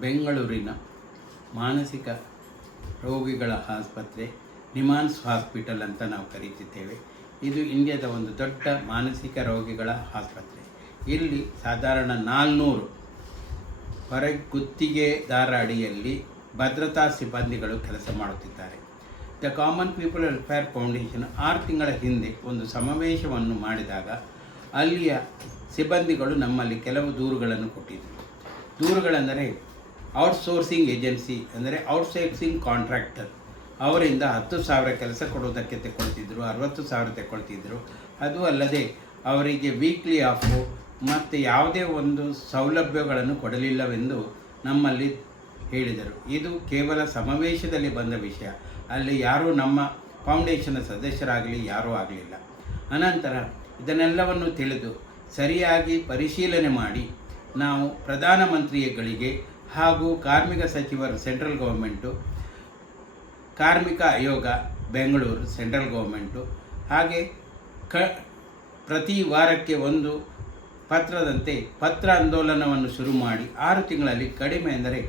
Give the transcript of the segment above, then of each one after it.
ಬೆಂಗಳೂರಿನ ಮಾನಸಿಕ ರೋಗಿಗಳ ಆಸ್ಪತ್ರೆ, ನಿಮಾನ್ಸ್ ಹಾಸ್ಪಿಟಲ್ ಅಂತ ನಾವು ಕರೀತಿದ್ದೇವೆ. ಇದು ಇಂಡಿಯಾದ ಒಂದು ದೊಡ್ಡ ಮಾನಸಿಕ ರೋಗಿಗಳ ಆಸ್ಪತ್ರೆ. ಇಲ್ಲಿ ಸಾಧಾರಣ ನಾಲ್ನೂರು ಹೊರ ಗುತ್ತಿಗೆದಾರ ಅಡಿಯಲ್ಲಿ ಭದ್ರತಾ ಸಿಬ್ಬಂದಿಗಳು ಕೆಲಸ ಮಾಡುತ್ತಿದ್ದಾರೆ. The common people welfare foundation ಆರು ತಿಂಗಳ ಹಿಂದೆ ಒಂದು ಸಮಾವೇಶವನ್ನು ಮಾಡಿದಾಗ ಅಲ್ಲಿಯ ಸಿಬ್ಬಂದಿಗಳು ನಮ್ಮಲ್ಲಿ ಕೆಲವು ದೂರುಗಳನ್ನು ಕೊಟ್ಟಿದ್ದರು. ದೂರುಗಳೆಂದರೆ ಔಟ್ಸೋರ್ಸಿಂಗ್ ಏಜೆನ್ಸಿ ಅಂದರೆ ಔಟ್ಸೋರ್ಸಿಂಗ್ ಕಾಂಟ್ರಾಕ್ಟರ್. ಅವರಿಂದ ಹತ್ತು ಸಾವಿರ ಕೆಲಸ ಕೊಡುವುದಕ್ಕೆ ತೆಕ್ಕೊಳ್ತಿದ್ರು ಅರವತ್ತು ಸಾವಿರ ತೆಕ್ಕೊಳ್ತಿದ್ರು ಅದು ಅಲ್ಲದೆ ಅವರಿಗೆ ವೀಕ್ಲಿ ಆಫು ಮತ್ತು ಯಾವುದೇ ಒಂದು ಸೌಲಭ್ಯಗಳನ್ನು ಕೊಡಲಿಲ್ಲವೆಂದು ನಮ್ಮಲ್ಲಿ ಹೇಳಿದರು. ಇದು ಕೇವಲ ಸಮಾವೇಶದಲ್ಲಿ ಬಂದ ವಿಷಯ. ಅಲ್ಲಿ ಯಾರೂ ನಮ್ಮ ಫೌಂಡೇಶನ್ ಸದಸ್ಯರಾಗಲಿ, ಯಾರೂ ಆಗಲಿಲ್ಲ. ಅನಂತರ ಇದನ್ನೆಲ್ಲವನ್ನು ತಿಳಿದು ಸರಿಯಾಗಿ ಪರಿಶೀಲನೆ ಮಾಡಿ ನಾವು ಪ್ರಧಾನಮಂತ್ರಿಗಳಿಗೆ ಹಾಗೂ ಕಾರ್ಮಿಕ ಸಚಿವರು ಸೆಂಟ್ರಲ್ ಗೌರ್ಮೆಂಟು, ಕಾರ್ಮಿಕ ಆಯೋಗ ಬೆಂಗಳೂರು ಸೆಂಟ್ರಲ್ ಗೌರ್ಮೆಂಟು, ಹಾಗೆ ಕ ಪ್ರತಿ ವಾರಕ್ಕೆ ಒಂದು ಪತ್ರದಂತೆ ಪತ್ರ ಆಂದೋಲನವನ್ನು ಶುರು ಮಾಡಿ ಆರು ತಿಂಗಳಲ್ಲಿ ಕಡಿಮೆ ಎಂದರೆ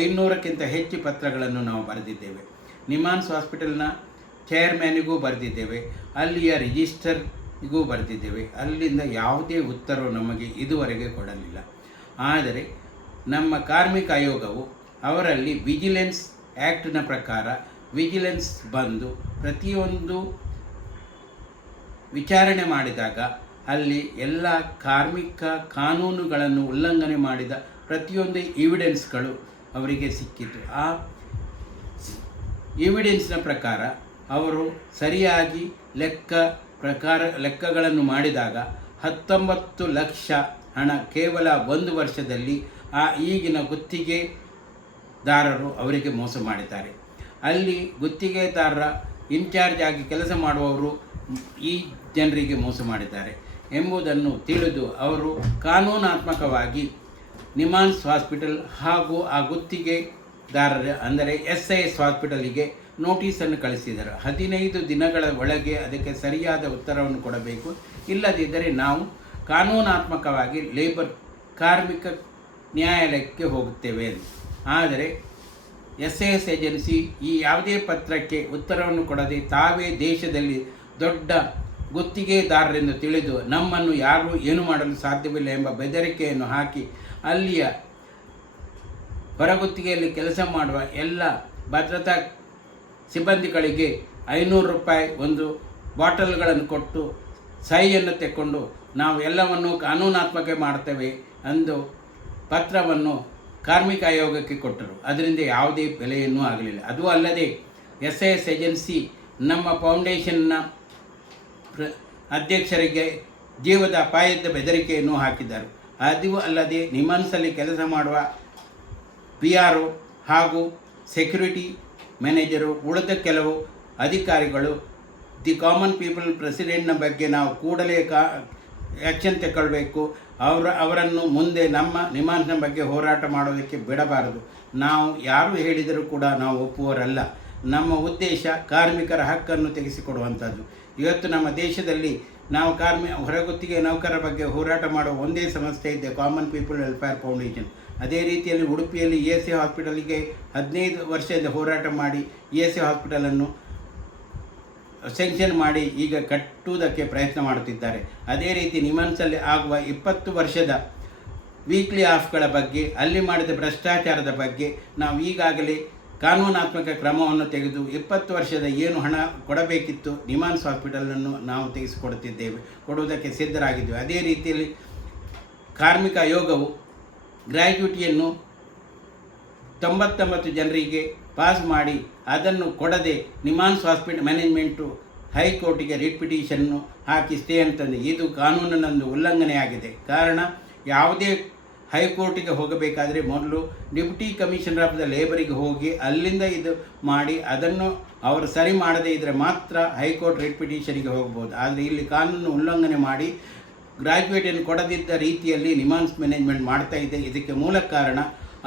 ಐನೂರಕ್ಕಿಂತ ಹೆಚ್ಚು ಪತ್ರಗಳನ್ನು ನಾವು ಬರೆದಿದ್ದೇವೆ. ನಿಮಾನ್ಸ್ ಹಾಸ್ಪಿಟಲ್ನ ಚೇರ್ಮ್ಯಾನಿಗೂ ಬರೆದಿದ್ದೇವೆ, ಅಲ್ಲಿಯ ರಿಜಿಸ್ಟರ್ಗೂ ಬರೆದಿದ್ದೇವೆ, ಅಲ್ಲಿಂದ ಯಾವುದೇ ಉತ್ತರವು ನಮಗೆ ಇದುವರೆಗೆ ಕೊಡಲಿಲ್ಲ. ಆದರೆ ನಮ್ಮ ಕಾರ್ಮಿಕ ಆಯೋಗವು ಅವರಲ್ಲಿ ವಿಜಿಲೆನ್ಸ್ ಆ್ಯಕ್ಟ್ನ ಪ್ರಕಾರ ವಿಜಿಲೆನ್ಸ್ ಬಂದು ಪ್ರತಿಯೊಂದು ವಿಚಾರಣೆ ಮಾಡಿದಾಗ ಅಲ್ಲಿ ಎಲ್ಲ ಕಾರ್ಮಿಕ ಕಾನೂನುಗಳನ್ನು ಉಲ್ಲಂಘನೆ ಮಾಡಿದ ಪ್ರತಿಯೊಂದು ಇವಿಡೆನ್ಸ್ಗಳು ಅವರಿಗೆ ಸಿಕ್ಕಿತು ಆ ಎವಿಡೆನ್ಸ್ನ ಪ್ರಕಾರ ಅವರು ಸರಿಯಾಗಿ ಲೆಕ್ಕ ಪ್ರಕಾರ ಲೆಕ್ಕಗಳನ್ನು ಮಾಡಿದಾಗ ಹತ್ತೊಂಬತ್ತು ಲಕ್ಷ ಹಣ ಕೇವಲ ಒಂದು ವರ್ಷದಲ್ಲಿ ಆ ಈಗಿನ ಗುತ್ತಿಗೆದಾರರು ಅವರಿಗೆ ಮೋಸ ಮಾಡಿದ್ದಾರೆ. ಅಲ್ಲಿ ಗುತ್ತಿಗೆದಾರರ ಇನ್ಚಾರ್ಜ್ ಆಗಿ ಕೆಲಸ ಮಾಡುವವರು ಈ ಜನರಿಗೆ ಮೋಸ ಮಾಡಿದ್ದಾರೆ ಎಂಬುದನ್ನು ತಿಳಿದು ಅವರು ಕಾನೂನಾತ್ಮಕವಾಗಿ ನಿಮಾನ್ಸ್ ಹಾಸ್ಪಿಟಲ್ ಹಾಗೂ ಆ ಗುತ್ತಿಗೆದಾರರ ಅಂದರೆ ಎಸ್ ಐ ಎಸ್ ಹಾಸ್ಪಿಟಲಿಗೆ ನೋಟಿಸನ್ನು ಕಳಿಸಿದರು. ಹದಿನೈದು ದಿನಗಳ ಒಳಗೆ ಅದಕ್ಕೆ ಸರಿಯಾದ ಉತ್ತರವನ್ನು ಕೊಡಬೇಕು. ಇಲ್ಲದಿದ್ದರೆ ನಾವು ಕಾನೂನಾತ್ಮಕವಾಗಿ ಲೇಬರ್ ಕಾರ್ಮಿಕ ನ್ಯಾಯಾಲಯಕ್ಕೆ ಹೋಗುತ್ತೇವೆ ಆದರೆ ಎಸ್ ಎ ಎಸ್ ಏಜೆನ್ಸಿ ಈ ಯಾವುದೇ ಪತ್ರಕ್ಕೆ ಉತ್ತರವನ್ನು ಕೊಡದೆ ತಾವೇ ದೇಶದಲ್ಲಿ ದೊಡ್ಡ ಗುತ್ತಿಗೆದಾರರೆಂದು ತಿಳಿದು ನಮ್ಮನ್ನು ಯಾರೂ ಏನು ಮಾಡಲು ಸಾಧ್ಯವಿಲ್ಲ ಎಂಬ ಬೆದರಿಕೆಯನ್ನು ಹಾಕಿ ಅಲ್ಲಿಯ ಹೊರಗುತ್ತಿಗೆಯಲ್ಲಿ ಕೆಲಸ ಮಾಡುವ ಎಲ್ಲ ಭದ್ರತಾ ಸಿಬ್ಬಂದಿಗಳಿಗೆ ಐನೂರು ರೂಪಾಯಿ ಒಂದು ಬಾಟಲ್ಗಳನ್ನು ಕೊಟ್ಟು ಸಹಿಯನ್ನು ತೆಕ್ಕೊಂಡು ನಾವು ಎಲ್ಲವನ್ನು ಕಾನೂನಾತ್ಮಕ ಮಾಡ್ತೇವೆ ಎಂದು ಪತ್ರವನ್ನು ಕಾರ್ಮಿಕ ಆಯೋಗಕ್ಕೆ ಕೊಟ್ಟರು. ಅದರಿಂದ ಯಾವುದೇ ಬೆಲೆಯನ್ನು ಆಗಲಿಲ್ಲ. ಅದು ಅಲ್ಲದೆ ಎಸ್ ಐ ಎಸ್ ಏಜೆನ್ಸಿ ನಮ್ಮ ಫೌಂಡೇಶನ್ನ ಪ್ರ ಅಧ್ಯಕ್ಷರಿಗೆ ಜೀವದ ಅಪಾಯದ ಬೆದರಿಕೆಯನ್ನು ಹಾಕಿದ್ದರು. ಅದು ಅಲ್ಲದೆ ನಿಮ್ಮನ್ಸಲ್ಲಿ ಕೆಲಸ ಮಾಡುವ ಪಿ ಆರ್ ಹಾಗೂ ಸೆಕ್ಯೂರಿಟಿ ಮ್ಯಾನೇಜರು ಉಳಿದ ಕೆಲವು ಅಧಿಕಾರಿಗಳು ದಿ ಕಾಮನ್ ಪೀಪಲ್ ಪ್ರೆಸಿಡೆಂಟ್ನ ಬಗ್ಗೆ ನಾವು ಕೂಡಲೇ ಕಾ ಆ್ಯಕ್ಷನ್ ತಗೊಳ್ಬೇಕು ಅವರ, ಅವರನ್ನು ಮುಂದೆ ನಮ್ಮ ನಿಮಾನ್ಸ್ನ ಬಗ್ಗೆ ಹೋರಾಟ ಮಾಡೋದಕ್ಕೆ ಬಿಡಬಾರದು. ನಾವು ಯಾರು ಹೇಳಿದರೂ ಕೂಡ ನಾವು ಒಪ್ಪುವರಲ್ಲ ನಮ್ಮ ಉದ್ದೇಶ ಕಾರ್ಮಿಕರ ಹಕ್ಕನ್ನು ತೆಗೆಸಿಕೊಡುವಂಥದ್ದು. ಇವತ್ತು ನಮ್ಮ ದೇಶದಲ್ಲಿ ನಾವು ಕಾರ್ಮಿ, ಹೊರಗುತ್ತಿಗೆ ನೌಕರರ ಬಗ್ಗೆ ಹೋರಾಟ ಮಾಡುವ ಒಂದೇ ಸಂಸ್ಥೆ ಇದೆ ಕಾಮನ್ ಪೀಪಲ್ ವೆಲ್ಫೇರ್ ಫೌಂಡೇಶನ್ ಅದೇ ರೀತಿಯಲ್ಲಿ ಉಡುಪಿಯಲ್ಲಿ ಎ ಹಾಸ್ಪಿಟಲ್ಗೆ ಹದಿನೈದು ವರ್ಷದಿಂದ ಹೋರಾಟ ಮಾಡಿ ಎ ಹಾಸ್ಪಿಟಲನ್ನು ಸ್ಯಾಂಕ್ಷನ್ ಮಾಡಿ ಈಗ ಕಟ್ಟುವುದಕ್ಕೆ ಪ್ರಯತ್ನ ಮಾಡುತ್ತಿದ್ದಾರೆ. ಅದೇ ರೀತಿ ನಿಮನ್ಸಲ್ಲಿ ಆಗುವ ಇಪ್ಪತ್ತು ವರ್ಷದ ವೀಕ್ಲಿ ಆಫ್ಗಳ ಬಗ್ಗೆ, ಅಲ್ಲಿ ಮಾಡಿದ ಭ್ರಷ್ಟಾಚಾರದ ಬಗ್ಗೆ ನಾವು ಈಗಾಗಲೇ ಕಾನೂನಾತ್ಮಕ ಕ್ರಮವನ್ನು ತೆಗೆದು ಇಪ್ಪತ್ತು ವರ್ಷದ ಏನು ಹಣ ಕೊಡಬೇಕಿತ್ತು ನಿಮಾನ್ಸ್ ಹಾಸ್ಪಿಟಲನ್ನು ನಾವು ತೆಗೆಸಿಕೊಡುತ್ತಿದ್ದೇವೆ. ಕೊಡುವುದಕ್ಕೆ ಸಿದ್ಧರಾಗಿದ್ದೇವೆ. ಅದೇ ರೀತಿಯಲ್ಲಿ ಕಾರ್ಮಿಕ ಆಯೋಗವು ಗ್ರ್ಯಾಚ್ಯುಟಿಯನ್ನು ತೊಂಬತ್ತೊಂಬತ್ತು ಜನರಿಗೆ ಪಾಸ್ ಮಾಡಿ ಅದನ್ನು ಕೊಡದೆ ನಿಮಾನ್ಸ್ ಹಾಸ್ಪಿಟಲ್ ಮ್ಯಾನೇಜ್ಮೆಂಟು ಹೈಕೋರ್ಟಿಗೆ ರಿಟ್ ಪಿಟಿಷನ್ನು ಹಾಕಿ ಸ್ಟೇ ಇದು ಕಾನೂನಿನೊಂದು ಉಲ್ಲಂಘನೆಯಾಗಿದೆ. ಕಾರಣ, ಯಾವುದೇ ಹೈಕೋರ್ಟಿಗೆ ಹೋಗಬೇಕಾದರೆ ಮೊದಲು ಡೆಪ್ಯೂಟಿ ಕಮಿಷನರ್ ಆಫ್ ದ ಲೇಬರಿಗೆ ಹೋಗಿ ಅಲ್ಲಿಂದ ಇದು ಮಾಡಿ ಅದನ್ನು ಅವರು ಸರಿ ಮಾಡದೇ ಇದ್ದರೆ ಮಾತ್ರ ಹೈಕೋರ್ಟ್ ರಿಟ್ ಪಿಟಿಷನ್ಗೆ ಹೋಗ್ಬೋದು. ಆದರೆ ಇಲ್ಲಿ ಕಾನೂನು ಉಲ್ಲಂಘನೆ ಮಾಡಿ ಗ್ರಾಜ್ಯುಯೇಟನ್ನು ಕೊಡದಿದ್ದ ರೀತಿಯಲ್ಲಿ ನಿಮಾನ್ಸ್ ಮ್ಯಾನೇಜ್ಮೆಂಟ್ ಮಾಡ್ತಾ ಇದೆ. ಇದಕ್ಕೆ ಮೂಲ ಕಾರಣ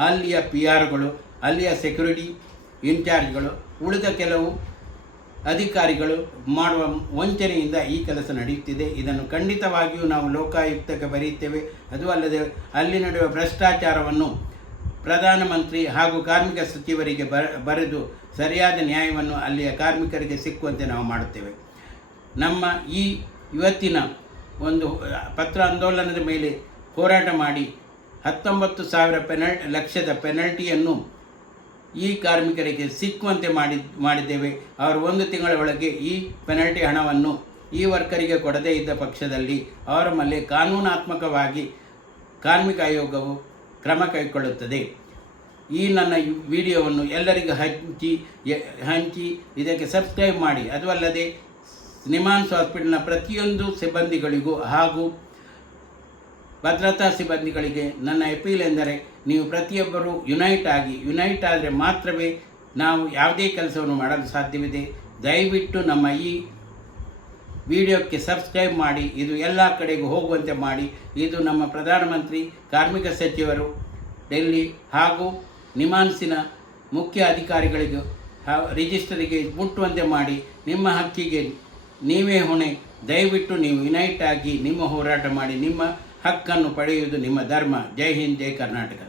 ಅಲ್ಲಿಯ ಪಿ ಆರ್ಗಳು ಅಲ್ಲಿಯ ಸೆಕ್ಯೂರಿಟಿ ಇನ್ಚಾರ್ಜ್ಗಳು, ಉಳಿದ ಕೆಲವು ಅಧಿಕಾರಿಗಳು ಮಾಡುವ ವಂಚನೆಯಿಂದ ಈ ಕೆಲಸ ನಡೆಯುತ್ತಿದೆ. ಇದನ್ನು ಖಂಡಿತವಾಗಿಯೂ ನಾವು ಲೋಕಾಯುಕ್ತಕ್ಕೆ ಬರೆಯುತ್ತೇವೆ. ಅದು ಅಲ್ಲದೆ ಅಲ್ಲಿ ನಡೆಯುವ ಭ್ರಷ್ಟಾಚಾರವನ್ನು ಪ್ರಧಾನಮಂತ್ರಿ ಹಾಗೂ ಕಾರ್ಮಿಕ ಸಚಿವರಿಗೆ ಬರೆದು ಸರಿಯಾದ ನ್ಯಾಯವನ್ನು ಅಲ್ಲಿಯ ಕಾರ್ಮಿಕರಿಗೆ ಸಿಕ್ಕುವಂತೆ ನಾವು ಮಾಡುತ್ತೇವೆ. ನಮ್ಮ ಈ ಇವತ್ತಿನ ಒಂದು ಪತ್ರ ಆಂದೋಲನದ ಮೇಲೆ ಹೋರಾಟ ಮಾಡಿ ಹತ್ತೊಂಬತ್ತು ಸಾವಿರ ಪೆನಲ್, ಲಕ್ಷದ ಪೆನಲ್ಟಿಯನ್ನು ಈ ಕಾರ್ಮಿಕರಿಗೆ ಸಿಕ್ಕುವಂತೆ ಮಾಡಿ, ಮಾಡಿದ್ದೇವೆ. ಅವರು ಒಂದು ತಿಂಗಳ ಒಳಗೆ ಈ ಪೆನಲ್ಟಿ ಹಣವನ್ನು ಈ ವರ್ಕರಿಗೆ ಕೊಡದೇ ಇದ್ದ ಪಕ್ಷದಲ್ಲಿ ಅವರ ಮೇಲೆ ಕಾನೂನಾತ್ಮಕವಾಗಿ ಕಾರ್ಮಿಕ ಆಯೋಗವು ಕ್ರಮ ಕೈಗೊಳ್ಳುತ್ತದೆ. ಈ ನನ್ನ ವಿಡಿಯೋವನ್ನು ಎಲ್ಲರಿಗೂ ಹಂಚಿ ಹಂಚಿ, ಇದಕ್ಕೆ ಸಬ್ಸ್ಕ್ರೈಬ್ ಮಾಡಿ. ಅದು ಅಲ್ಲದೆ, ನಿಮಾನ್ಸ್ ಹಾಸ್ಪಿಟಲ್ನ ಪ್ರತಿಯೊಂದು ಸಿಬ್ಬಂದಿಗಳಿಗೂ ಹಾಗೂ ಭದ್ರತಾ ಸಿಬ್ಬಂದಿಗಳಿಗೆ ನನ್ನ ಅಪೀಲ್ ಎಂದರೆ ನೀವು ಪ್ರತಿಯೊಬ್ಬರೂ ಯುನೈಟ್ ಆಗಿ, ಯುನೈಟ್ ಆದರೆ ಮಾತ್ರವೇ ನಾವು ಯಾವುದೇ ಕೆಲಸವನ್ನು ಮಾಡಲು ಸಾಧ್ಯವಿದೆ. ದಯವಿಟ್ಟು ನಮ್ಮ ಈ ವಿಡಿಯೋಕ್ಕೆ ಸಬ್ಸ್ಕ್ರೈಬ್ ಮಾಡಿ, ಇದು ಎಲ್ಲ ಕಡೆಗೂ ಹೋಗುವಂತೆ ಮಾಡಿ. ಇದು ನಮ್ಮ ಪ್ರಧಾನಮಂತ್ರಿ, ಕಾರ್ಮಿಕ ಸಚಿವರು, ಡೆಲ್ಲಿ ಹಾಗೂ ನಿಮಾನ್ಸಿನ ಮುಖ್ಯ ಅಧಿಕಾರಿಗಳಿಗೂ ರಿಜಿಸ್ಟರಿಗೆ ಮುಟ್ಟುವಂತೆ ಮಾಡಿ. ನಿಮ್ಮ ಹಕ್ಕಿಗೆ ನೀವೇ ಹೊಣೆ. ದಯವಿಟ್ಟು ನೀವು ಯುನೈಟ್ ಆಗಿ ನಿಮ್ಮ ಹೋರಾಟ ಮಾಡಿ. ನಿಮ್ಮ ಹಕ್ಕನ್ನು ಪಡೆಯುವುದು ನಿಮ್ಮ ಧರ್ಮ. ಜೈ ಹಿಂದ್ ಜೈ ಕರ್ನಾಟಕ.